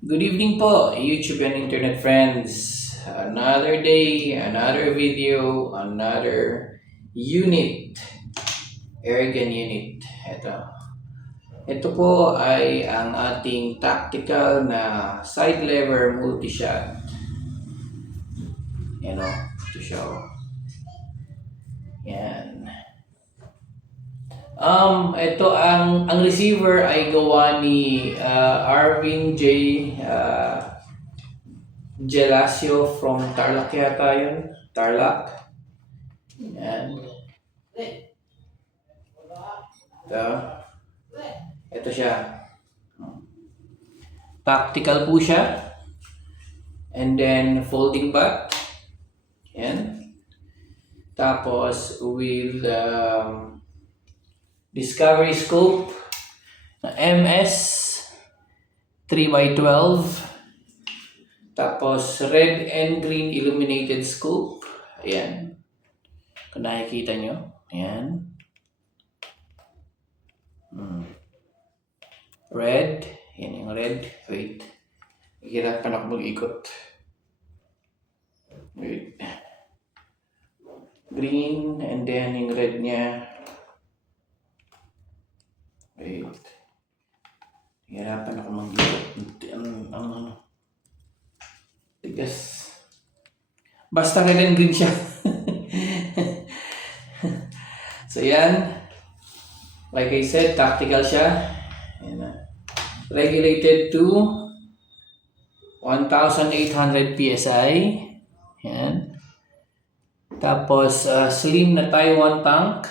Good evening po, YouTube and internet friends. Another day, another video, another unit, airgun unit. Ito po ay ang ating tactical na side lever multi-shot. Yan o, to show. Yan. Ito ang receiver ay gawa ni Arvin J. Gelasio from Tarlac yata yun. Tarlac. Yan. Ito. Ito siya. Tactical po siya. And then folding back. Yan. Tapos with Discovery Scope na MS 3x12. Tapos red and green illuminated scope. Ayan. Kung nakikita nyo. Ayan. Red. Yan yung red. Wait. Hihirapan ako mag-ikot. Wait. Green. And then yung red niya. Wait. Hihirapan ako mag-ikot. Tigas. Basta red and green siya. So yan. Like I said, tactical siya. Ayan na. Regulated to 1,800 PSI. Yan. Tapos slim na Taiwan tank.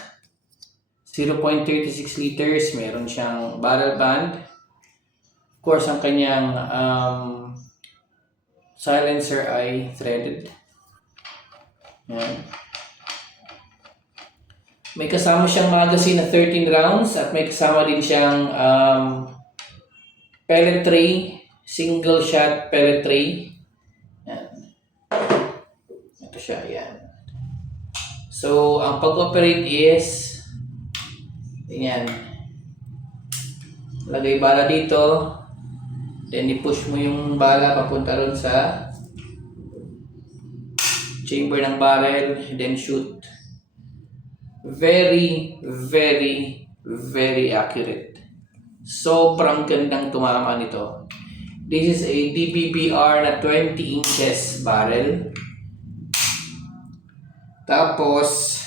0.36 liters. Meron siyang barrel band. Of course, ang kanyang silencer ay threaded. Yan. May kasama siyang magazine na 13 rounds at may kasama din siyang pellet tray, single shot pellet tray. Yan. Ito siya, yan. So, ang pag-operate is yan. Lagay bala dito. Then, i-push mo yung bala papunta ron sa chamber ng barrel. Then, shoot. Very, very, very accurate. Sobrang gandang tumama nito. This is a DBBR na 20 inches barrel. Tapos,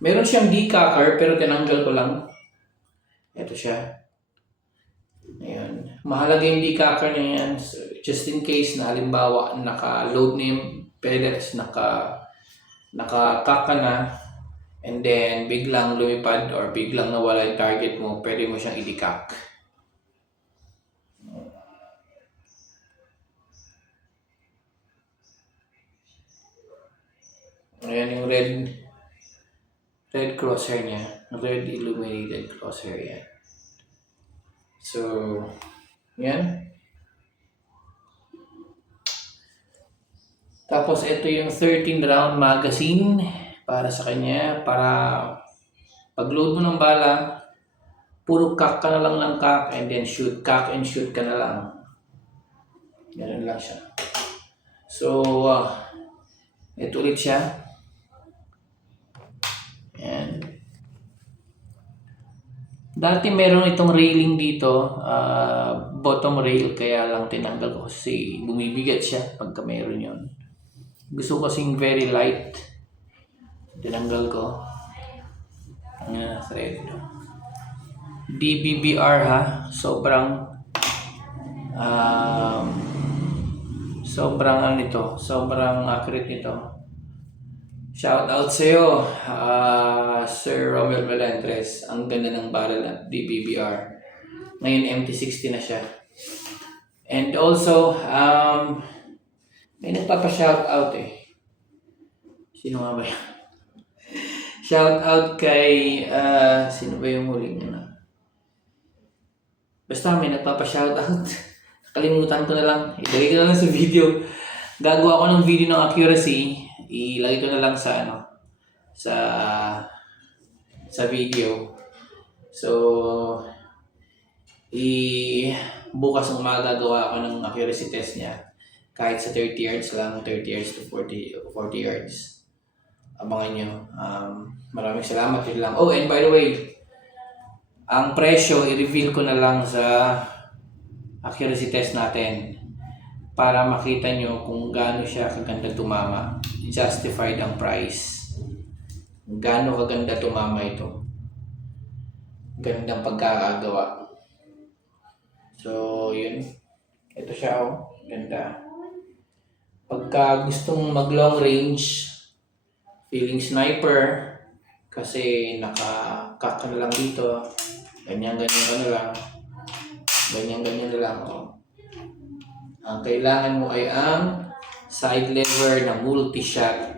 meron siyang decocker pero tinanggal ko lang. Ito siya. Ayun. Mahalaga yung decocker na yan. So, just in case na halimbawa naka-load na yung pellets, naka-cock ka na, and then biglang lumipad or biglang nawala yung target mo, pwede mo siyang i-decock. Ayan yung red crosshair niya. Red illuminated crosshair yan. So, yan. Tapos ito yung 13 round magazine para sa kanya. Para pag-load mo ng bala, puro cock ka na lang ng cock and then shoot. Cock and shoot ka na lang. Ganun lang siya. So, ito ulit siya. Yan. Dati meron itong railing dito, bottom rail, kaya lang tinanggal ko kasi bumibigat siya pagka meron yun. Gusto ko kasing very light. Tinanggal ko. Ayan, thread. DBBR ha. Sobrang sobrang accurate nito. Shout out sa iyo, Sir Romel Melendres. Ang ganda ng barrel at DBBR. Ngayon MT60 na siya. And also, may nagpapa-shout out eh. Sino nga ba yan? Shout out kay, sino ba yung huling na? Basta may nagpapa-shout out. Kalimutan ko na lang. Ilagay ko na lang sa video. Gagawa ko ng video ng accuracy. Ilagay ko na lang sa sa video. So, bukas ng umaga gagawa ako ng accuracy test niya. Kahit sa 30 yards lang, 30 yards to 40 yards. Abangan nyo. Maraming salamat. Yun lang. Oh, and by the way, ang presyo, i-reveal ko na lang sa accuracy test natin para makita nyo kung gaano siya kaganda tumama. Justified ang price. Gaano kaganda tumama ito. Gandang pagkakagawa. So, yun. Ito siya, oh. Ganda. Pagka gustong mag-long range, feeling sniper, kasi naka-cut na lang dito. Ganyan-ganyan ka na lang. Ganyan-ganyan na lang, oh. Ang kailangan mo ay ang side lever na multi-shot.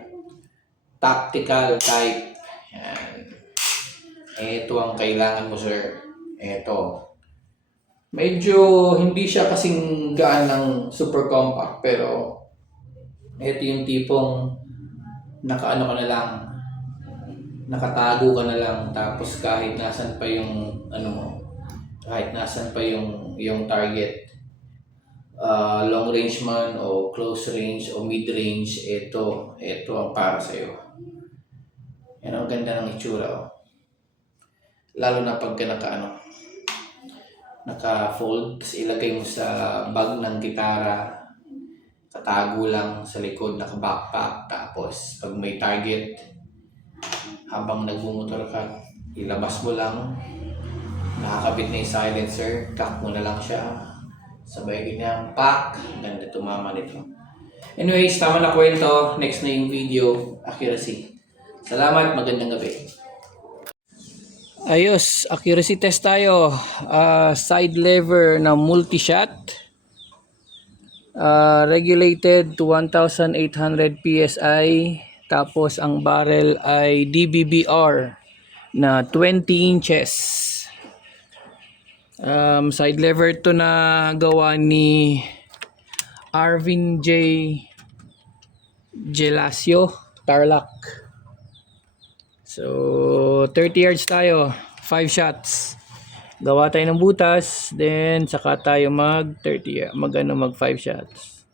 Tactical type. Yan. Ito ang kailangan mo, sir. Ito. Medyo hindi siya kasing gaan ng super compact, pero ito yung tipong nakaano ka na lang, nakatago ka na lang, tapos kahit nasan pa yung ano mo, kahit nasan pa yung target, long range man o close range o mid range, ito ang para sa iyo. Yan ang ganda ng itsura, oh. Lalo na pagka naka-fold, tapos ilagay mo sa bag ng gitara, tatago lang sa likod, naka-backpack, tapos pag may target, habang nagmumotor ka, ilabas mo lang, nakakabit na yung silencer, cock mo na lang siya, sabay ganyan, pack, ganda tumama nito. Anyways, tama na kwento, next na yung video, accuracy. Salamat, magandang gabi. Ayos, accuracy test tayo. Side lever na multi-shot. Regulated to 1,800 PSI. Tapos ang barrel ay DBBR na 20 inches. Side lever to na gawa ni Arvin J. Gelasio, Tarlac. So, 30 yards tayo, 5 shots. Gawa tayo ng butas, then saka tayo mag 5 shots.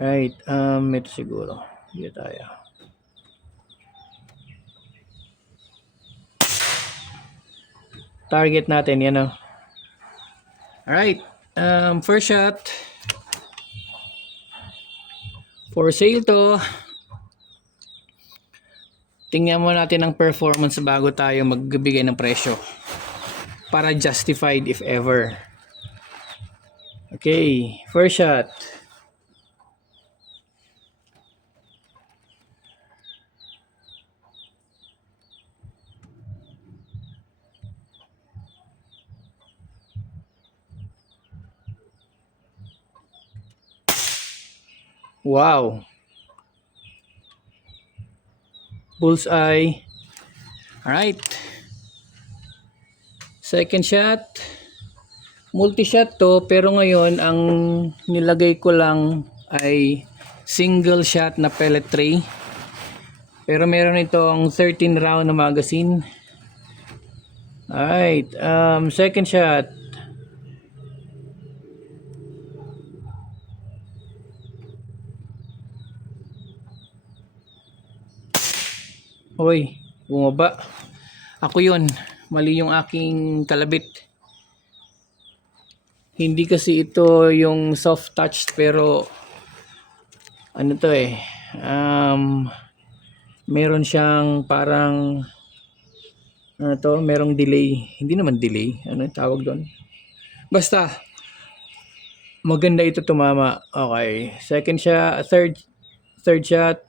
Right, ito siguro. Dito tayo. Target natin, yan o. Alright, first shot. For sale to. Tingnan mo natin ang performance bago tayo magbigay ng presyo. Para justified if ever. Okay, first shot. Wow. Bullseye. Alright. Second shot. Multi-shot to, pero ngayon ang nilagay ko lang ay single shot na pellet tray. Pero meron itong 13 round na magazine. Alright. Second shot. Hoy, bumaba. Ako yun. Mali yung aking kalabit. Hindi kasi ito yung soft touch, pero ano to eh. Meron siyang parang ano to, merong delay. Hindi naman delay. Ano yung tawag doon? Basta maganda ito tumama. Okay. Second shot, third shot.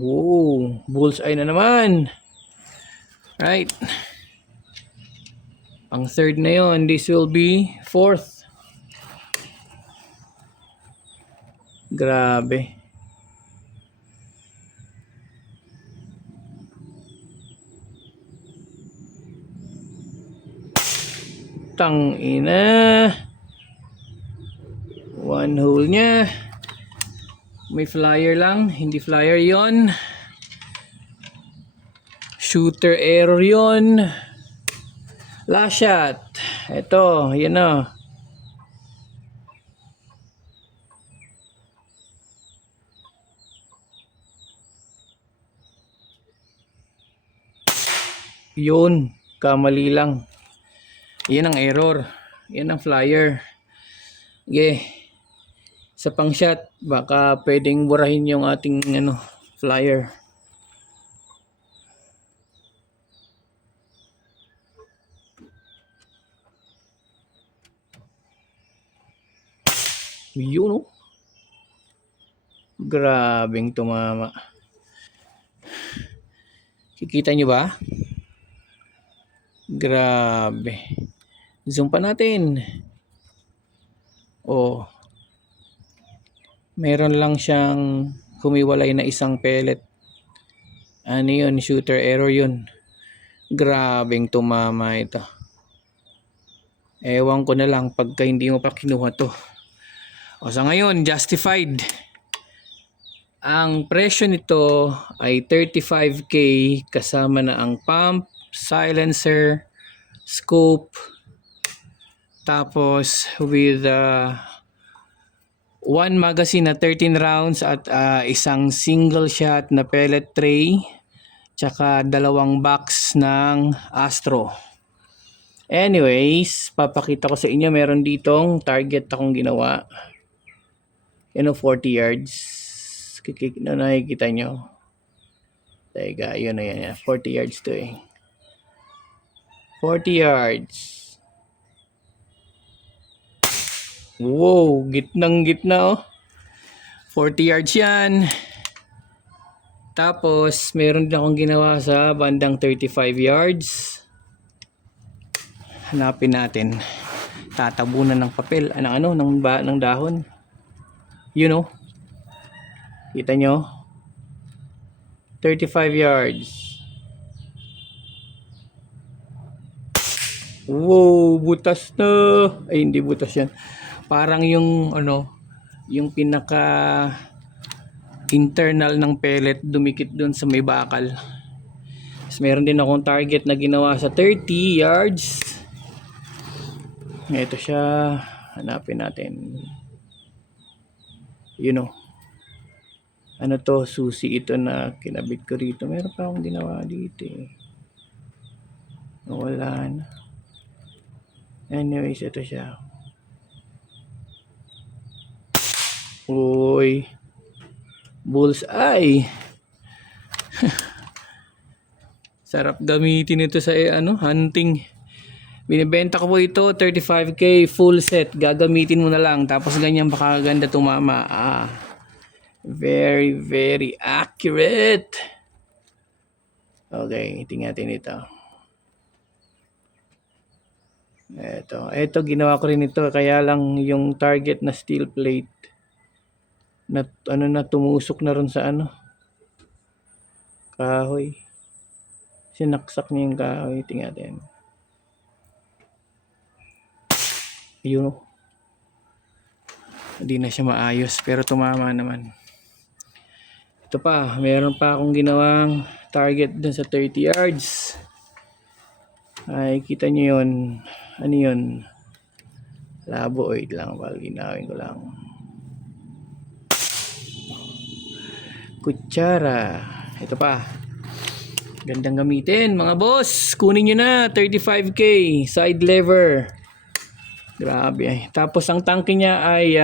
Woo, bullseye na naman. Right. Ang third na yon, this will be fourth. Grabe. Tang ina. One hole niya. May flyer lang, hindi flyer yon. Shooter error yun. Last shot. Ito, yan na. Yun, kamali lang. Yan ang error. Yan ang flyer. Okay. Sa pang shot, baka pwedeng burahin yung ating flyer. Yun, oh. Grabeng tumama. Kikita nyo ba? Grabe. Zoom pa natin. Oh. Meron lang siyang humiwalay na isang pellet. Ano yun? Shooter error yun. Grabeng tumama ito. Ewan ko na lang pagka hindi mo pa kinuha to. O sa ngayon, justified. Ang presyo nito ay 35k kasama na ang pump, silencer, scope, tapos with one magazine na 13 rounds at isang single shot na pellet tray, tsaka dalawang box ng Astro. Anyways, papakita ko sa inyo, meron ditong target akong ginawa. 40 yards. Nakikita nyo. Teka, yun na yan. 40 yards to eh. 40 yards. Wow, gitnang gitna oh. 40 yards yan. Tapos, meron din akong ginawa sa bandang 35 yards. Hanapin natin. Tatabunan ng papel. Ng dahon. You know. Kita nyo? 35 yards. Wow, butas na. Ay, hindi butas yan. Parang yung yung pinaka internal ng pellet dumikit dun sa may bakal. Tapos meron din akong target na ginawa sa 30 yards. Ito siya. Hanapin natin. Ano to, susi ito na kinabit ko rito. Meron pa akong ginawa dito eh. Wala na. Anyways, ito siya. Uy. Bullseye. Sarap gamitin ito sa hunting. Binibenta ko po ito 35k full set. Gagamitin mo na lang. Tapos ganyan baka ganda tumama. Very, very accurate. Okay, tingnan natin ito. Ito ginawa ko rin ito. Kaya lang yung target na steel plate na tumusok na rin sa kahoy. Sinaksak niya yung kahoy. Tingnan natin. Yun. Hindi na siya maayos pero tumama naman. Ito pa, meron pa akong ginawang target dun sa 30 yards. Ay, kita nyo yun. Ano yun? Labo, wait lang. Ginawin ko lang. Kutsara. Ito pa. Gandang gamitin, mga boss. Kunin nyo na. 35k. Side lever. Grabe. Tapos ang tanke niya ay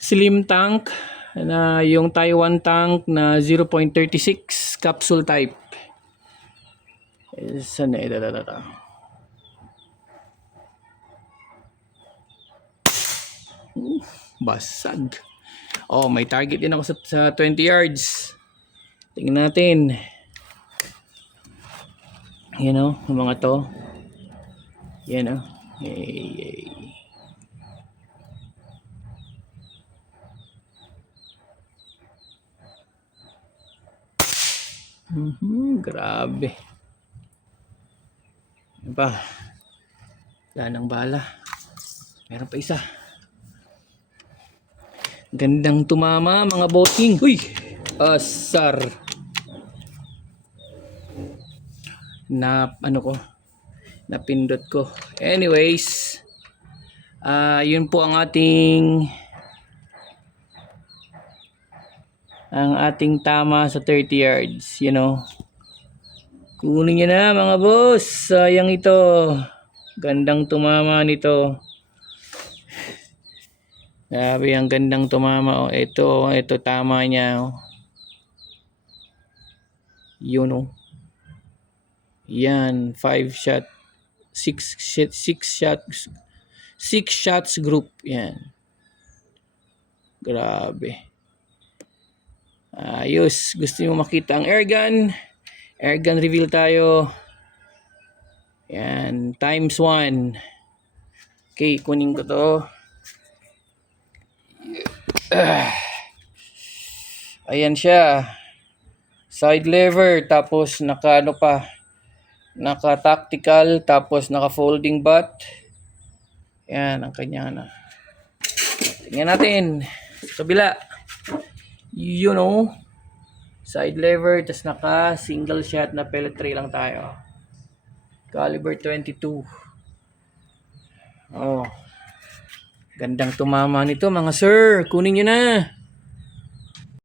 slim tank na yung Taiwan tank na 0.36 capsule type. Saan na ito? Basag. Oh, may target din ako sa 20 yards. Tingnan natin. Yung mga to. Yan oh. Yay. Grabe. Ano pa? Wala nang bala. Meron pa isa. Gandang tumama mga bossing. Uy! Asar. na ano ko, napindot ko. Anyways, yun po ang ating tama sa 30 yards, you know. Kunin nyo na mga boss. Sayang ito. Gandang tumama nito. Grabe, ang gandang tumama. Oh, ito tama niya. Oh. Yun oh. Yan, 5 shot. 6 shots group. Yan. Grabe. Ayos. Gusto niyo makita ang airgun? Airgun reveal tayo. Yan, times 1. Okay, kunin ko to. Ayan siya. Side lever, tapos naka tactical, tapos naka folding butt. Yan ang kanya na. Tingnan natin sa kabila. You know, side lever, tapos naka single shot na pellet tray lang tayo. Caliber 22. Oh. Gandang tumama nito mga sir. Kunin nyo na.